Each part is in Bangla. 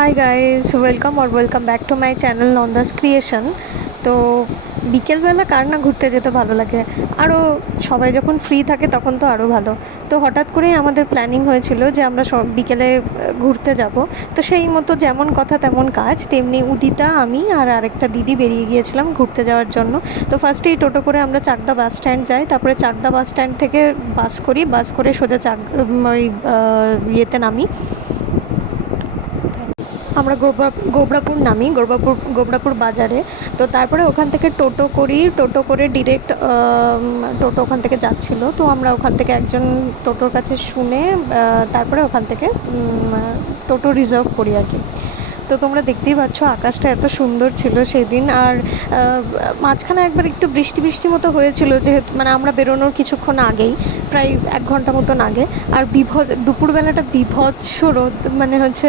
High guys, welcome back to my channel Nanda's creation. তো বিকেলবেলা কার না ঘুরতে যেতে ভালো লাগে, আরও সবাই যখন ফ্রি থাকে তখন তো আরও ভালো। তো হঠাৎ করেই আমাদের প্ল্যানিং হয়েছিল যে আমরা সব বিকেলে ঘুরতে যাব। তো সেই মতো যেমন কথা তেমন কাজ, তেমনি উদিতা, আমি আর আরেকটা দিদি বেরিয়ে গিয়েছিলাম ঘুরতে যাওয়ার জন্য। তো ফার্স্টেই টোটো করে আমরা চাকদা বাস স্ট্যান্ড যাই, তারপরে চাকদা বাস স্ট্যান্ড থেকে বাস করে সোজা ওই ইয়েতে নামি। আমরা গোবরাপুর নামি, গোবরাপুর বাজারে। তো তারপরে ওখান থেকে টোটো করে ডিরেক্ট টোটো ওখান থেকে যাচ্ছিলো। তো আমরা ওখান থেকে একজন টোটোর কাছে শুনে তারপরে ওখান থেকে টোটো রিজার্ভ করি আর কি। তো তোমরা দেখতেই পাচ্ছ আকাশটা এত সুন্দর ছিল সেদিন। আর মাঝখানে একবার একটু বৃষ্টি মতো হয়েছিল, যেহেতু মানে আমরা বেরোনোর কিছুক্ষণ আগেই, প্রায় 1 ঘন্টা মতন আগে। আর দুপুরবেলাটা বিভৎস রোদ, মানে হচ্ছে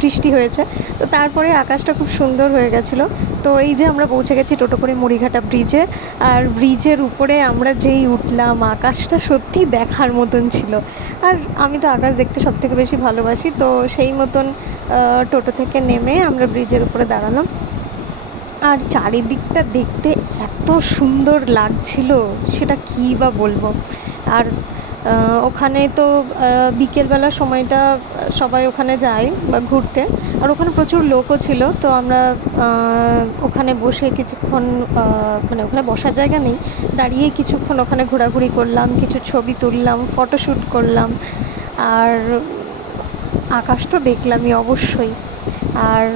বৃষ্টি হয়েছে। তো তারপরে আকাশটা খুব সুন্দর হয়ে গেছিলো। তো এই যে আমরা পৌঁছে গেছি টোটো করে মুড়িঘাটা ব্রিজে। আর ব্রিজের উপরে আমরা যেই উঠলাম, আকাশটা সত্যি দেখার মতন ছিল। আর আমি তো আকাশ দেখতে সবথেকে বেশি ভালোবাসি, তো সেই মতন টোটো থেকে নেমে আমরা ব্রিজের উপরে দাঁড়ালাম। আর চারিদিকটা দেখতে এত সুন্দর লাগছিল, সেটা কী বা বলবো। আর ওখানে তো বিকেলবেলার সময়টা সবাই ওখানে যায় বা ঘুরতে, আর ওখানে প্রচুর লোকও ছিল। তো আমরা ওখানে বসে কিছুক্ষণ, মানে ওখানে বসার জায়গা নেই, দাঁড়িয়ে কিছুক্ষণ ওখানে ঘোরাঘুরি করলাম, কিছু ছবি তুললাম, ফটোশ্যুট করলাম। আর আকাশ তো দেখলামই অবশ্যই। আর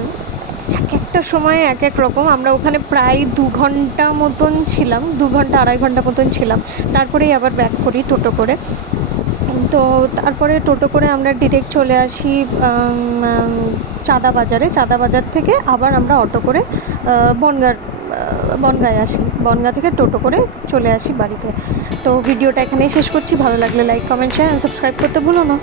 এক একটা সময় এক এক রকম। আমরা ওখানে প্রায় 2 ঘন্টা মতন ছিলাম, 2 ঘন্টা 2.5 ঘন্টা মতন ছিলাম। তারপরেই আবার ব্যাক করি টোটো করে। তো তারপরে টোটো করে আমরা ডিরেক্ট চলে আসি চাঁদা বাজার থেকে আবার আমরা অটো করে বনগাঁয় আসি। বনগাঁ থেকে টোটো করে চলে আসি বাড়িতে। তো ভিডিওটা এখানেই শেষ করছি। ভালো লাগলে like, comment, share and subscribe করতে ভুলো না।